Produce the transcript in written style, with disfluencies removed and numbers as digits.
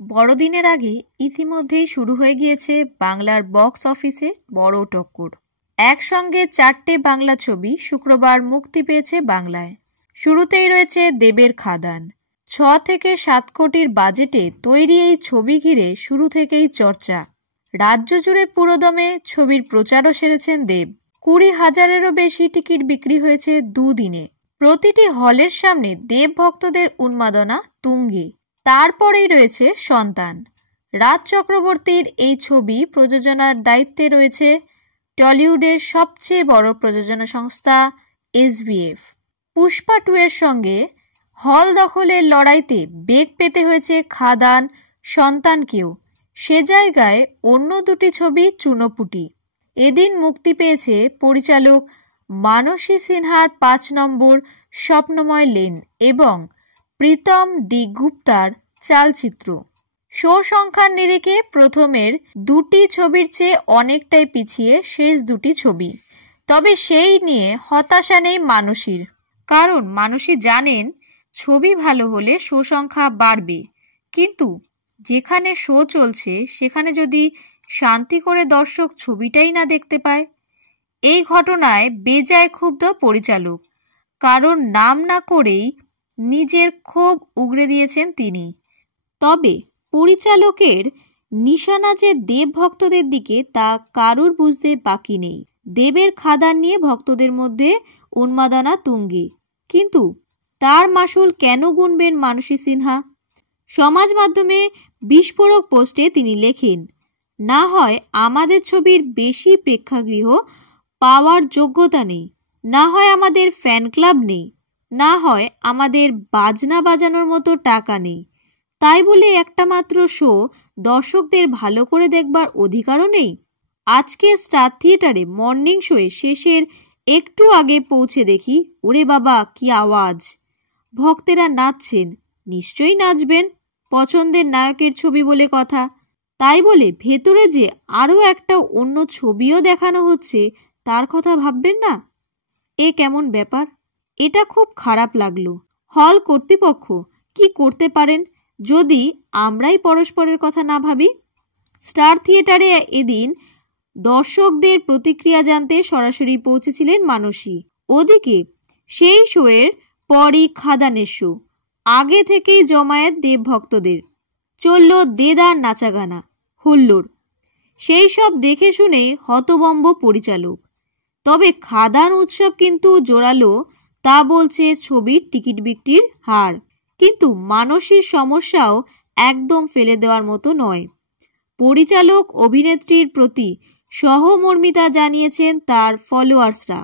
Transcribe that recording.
বড়দিনের আগে ইতিমধ্যেই শুরু হয়ে গিয়েছে বাংলার বক্স অফিসে বড় টক্কর। একসঙ্গে 4টে বাংলা ছবি শুক্রবার মুক্তি পেয়েছে বাংলায়। শুরুতেই রয়েছে দেবের খাদান। 6 থেকে 7 কোটির বাজেটে তৈরি এই ছবি ঘিরে শুরু থেকেই চর্চা। রাজ্য জুড়ে পুরোদমে ছবির প্রচারও সেরেছেন দেব। 20,000-এরও বেশি টিকিট বিক্রি হয়েছে দুদিনে। প্রতিটি হলের সামনে দেব ভক্তদের উন্মাদনা তুঙ্গে। তারপরেই রয়েছে সন্তান। রাজ চক্রবর্তীর এই ছবি প্রযোজনার দায়িত্বে রয়েছে টলিউডের সবচেয়ে বড় প্রযোজনা সংস্থা SBF। পুষ্পা 2 এর সঙ্গে হল দখলের লড়াইতে বেগ পেতে হয়েছে খাদান সন্তানকেও। সে জায়গায় অন্য দুটি ছবি চুনোপুটি। এদিন মুক্তি পেয়েছে পরিচালক মানসী সিনহার 5 নম্বর স্বপ্নময় লেন এবং প্রীতম ডি গুপ্তার চালচিত্র। শো সংখ্যার নিরিখে প্রথমের দুটি ছবির চেয়ে অনেকটাই পিছিয়ে শেষ দুটি ছবি। তবে সেই নিয়ে হতাশা নেই মানসীর, কারণ মানসী জানেন ছবি ভালো হলে শো সংখ্যা বাড়বে। কিন্তু যেখানে শো চলছে সেখানে যদি শান্তি করে দর্শক ছবিটাই না দেখতে পায়। এই ঘটনায় বেজায় ক্ষুব্ধ পরিচালক, কারণ নাম না করেই নিজের ক্ষোভ উগরে দিয়েছেন তিনি। তবে পরিচালকের নিশানা যে দেব ভক্তদের দিকে তা কারুর বুঝতে বাকি নেই। দেবের খাদান নিয়ে ভক্তদের মধ্যে উন্মাদনা তুঙ্গে, কিন্তু তার মাসুল কেন গুনবেন মানসী সিনহা? সমাজ মাধ্যমে বিস্ফোরক পোস্টে তিনি লেখেন, না হয় আমাদের ছবির বেশি প্রেক্ষাগৃহ পাওয়ার যোগ্যতা নেই, না হয় আমাদের ফ্যান ক্লাব নেই, না হয় আমাদের বাজনা বাজানোর মতো টাকা নেই, তাই বলে একটা মাত্র শো দর্শকদের ভালো করে দেখবার অধিকারও নেই। আজকে স্টার থিয়েটারে মর্নিং শোয়ে শেষের একটু আগে পৌঁছে দেখি, ওরে বাবা কি আওয়াজ! ভক্তেরা নাচছেন, নিশ্চয়ই নাচবেন, পছন্দের নায়কের ছবি বলে কথা। তাই বলে ভেতরে যে আরও একটা অন্য ছবিও দেখানো হচ্ছে তার কথা ভাববেন না? এ কেমন ব্যাপার? এটা খুব খারাপ লাগলো। হল কর্তৃপক্ষ কি করতে পারেন যদি আমরাই পরস্পরের কথা না ভাবি? স্টার থিয়েটারে এদিন দর্শকদের প্রতিক্রিয়া জানতে সরাসরি পৌঁছেছিলেন মানসী। ওদিকে সেই শোয়ের পরই খাদানের শো। আগে থেকেই জমায়েত দেব ভক্তদের। চলল দেদার নাচাগানা, হুল্লোড়। সেই সব দেখে শুনে হতবম্ব পরিচালক। তবে খাদান উৎসব কিন্তু জোরালো, তা বলছে ছবির টিকিট বিক্রির হার। কিন্তু মানসীর সমস্যাও একদম ফেলে দেওয়ার মতো নয়। পরিচালক অভিনেত্রীর প্রতি সহমর্মিতা জানিয়েছেন তার ফলোয়ার্সরা।